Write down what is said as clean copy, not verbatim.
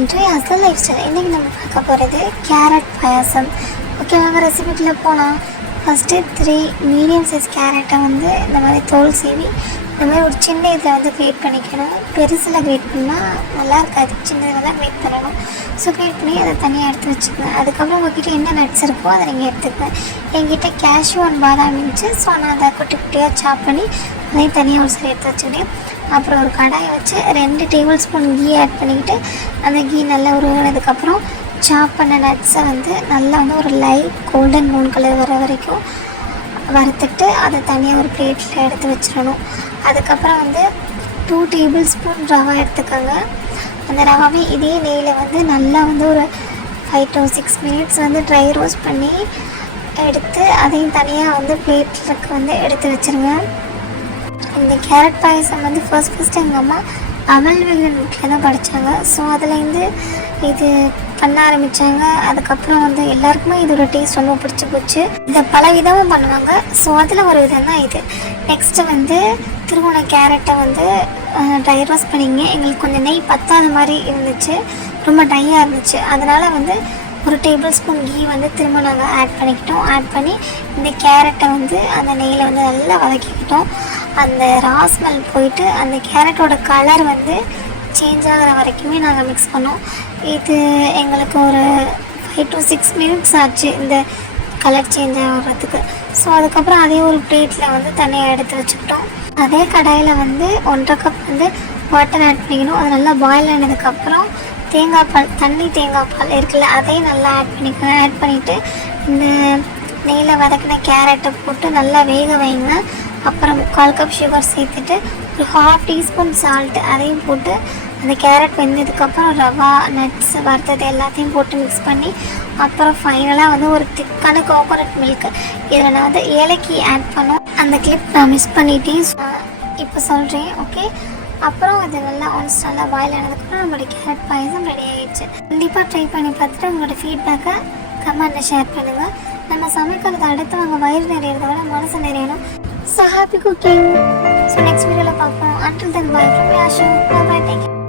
Welcome to அசல் life style. இன்றைக்கி நம்ம பார்க்க போகிறது கேரட் பாயாசம். ஓகே, வாங்க ரெசிபிக்குள்ளே போகலாம். ஃபஸ்ட்டு 3 மீடியம் சைஸ் கேரட்டை வந்து இந்த மாதிரி தோல் சீவி இந்த மாதிரி ஒரு சின்ன இதில் வந்து கிரேட் பண்ணிக்கணும். பெருசில் கிரேட் பண்ணால் நல்லா இருக்காது, சின்னதில் தான் கிரேட் பண்ணணும். ஸோ கிரேட் பண்ணி அதை தனியாக எடுத்து வச்சுக்கோங்க. அதுக்கப்புறம் உங்கள்கிட்ட என்ன நட்ஸ் இருக்கோ அதை நீங்கள் எடுத்துக்கோங்க. என்கிட்ட கேஷ்யூ அண்ட் பாதாம் இருந்துச்சு. ஸோ நான் அதை குட்டி குட்டியாக சாப் பண்ணி அதையும் தனியாக ஒரு சைடு எடுத்து வச்சுக்கிட்டேன். அப்புறம் ஒரு கடாயை வச்சு 2 டேபிள் ஸ்பூன் கீ ஆட் பண்ணிக்கிட்டு அந்த கீ நல்லா உருவானதுக்கப்புறம் சாப் பண்ண நட்ஸை வந்து நல்லா வந்து ஒரு லைட் கோல்டன் ப்ரௌன் கலர் வர வரைக்கும் வறுத்துட்டு அதை தனியாக ஒரு பிளேட்டில் எடுத்து வச்சிடணும். அதுக்கப்புறம் வந்து 2 டேபிள் ஸ்பூன் ரவா எடுத்துக்கோங்க. அந்த ரவாவே இதே நெய்யில் வந்து நல்லா வந்து ஒரு 5 to 6 மினிட்ஸ் வந்து ட்ரை ரோஸ்ட் பண்ணி எடுத்து அதையும் தனியாக வந்து பிளேட்டுக்கு வந்து எடுத்து வச்சுருங்க. இந்த கேரட் பாயசம் வந்து ஃபர்ஸ்ட் எங்கள் அம்மா அவல் விகடன் வீட்டில் தான் படித்தாங்க. ஸோ அதுலேருந்து இது பண்ண ஆரம்பித்தாங்க. அதுக்கப்புறம் வந்து எல்லாருக்குமே இதோட டேஸ்ட் ரொம்ப பிடிச்சி போச்சு. இதை பல விதமும் பண்ணுவாங்க. ஸோ அதில் ஒரு விதம் தான் இது. நெக்ஸ்ட்டு வந்து திருவோண கேரட்டை வந்து ட்ரை ரோஸ்ட் பண்ணிங்க. எங்களுக்கு கொஞ்சம் நெய் பத்தாத மாதிரி இருந்துச்சு, ரொம்ப ட்ரையாக இருந்துச்சு. அதனால் வந்து ஒரு டேபிள் ஸ்பூன் கீ வந்து திரும்ப நாங்கள் ஆட் பண்ணிக்கிட்டோம். ஆட் பண்ணி இந்த கேரட்டை வந்து அந்த நெய்யில் வந்து நல்லா வதக்கிக்கிட்டோம். அந்த ராஸ்மெல் போயிட்டு அந்த கேரட்டோட கலர் வந்து சேஞ்ச் ஆகிற வரைக்குமே நாங்கள் மிக்ஸ் பண்ணோம். இது எங்களுக்கு ஒரு 5 to 6 மினிட்ஸ் ஆச்சு இந்த கலர் சேஞ்ச் ஆகிறதுக்கு. ஸோ அதுக்கப்புறம் அதே ஒரு பிளேட்டில் வந்து தனியாக எடுத்து வச்சுக்கிட்டோம். அதே கடாயில் வந்து 1.5 கப் வந்து வாட்டர் ஆட் பண்ணிக்கணும். அது நல்லா பாயில் ஆனதுக்கப்புறம் தேங்காய் பால் இருக்குல்ல, அதையும் நல்லா ஆட் பண்ணிக்கோங்க. ஆட் பண்ணிவிட்டு இந்த நெய்யில் வதக்கின கேரட்டை போட்டு நல்லா வேக வைங்க. அப்புறம் 1/4 கப் சுகர் சேர்த்துட்டு ஒரு 1/2 டீஸ்பூன் சால்ட்டு அதையும் போட்டு அந்த கேரட் வெந்ததுக்கப்புறம் ரவா நட்ஸ் வறுத்தது எல்லாத்தையும் போட்டு மிக்ஸ் பண்ணி அப்புறம் ஃபைனலாக வந்து ஒரு திக்கான கோகோனட் மில்க் இதில் நான் வந்து ஏலக்கி ஆட் பண்ணோம். அந்த கிளிப் நான் மிஸ் பண்ணிட்டேன், இப்போ சொல்கிறேன். ஓகே, அப்புறம் அது நல்லா ஒன்ஸ் நல்லா பாயில் ஆனதுக்கப்புறம் நம்மளோட கேரட் பாயசம் ரெடி ஆகிடுச்சு. கண்டிப்பாக ட்ரை பண்ணி பார்த்துட்டு உங்களோட ஃபீட்பேக்கை கமெண்ட்டில் ஷேர் பண்ணுங்கள். நம்ம சமைக்கிறது அடுத்தவங்க வயிறு நிறையிறத விட மனசு நிறையணும். So happy cooking. So next video la paapom. Until then, bye from Yashu. Bye bye. Take care.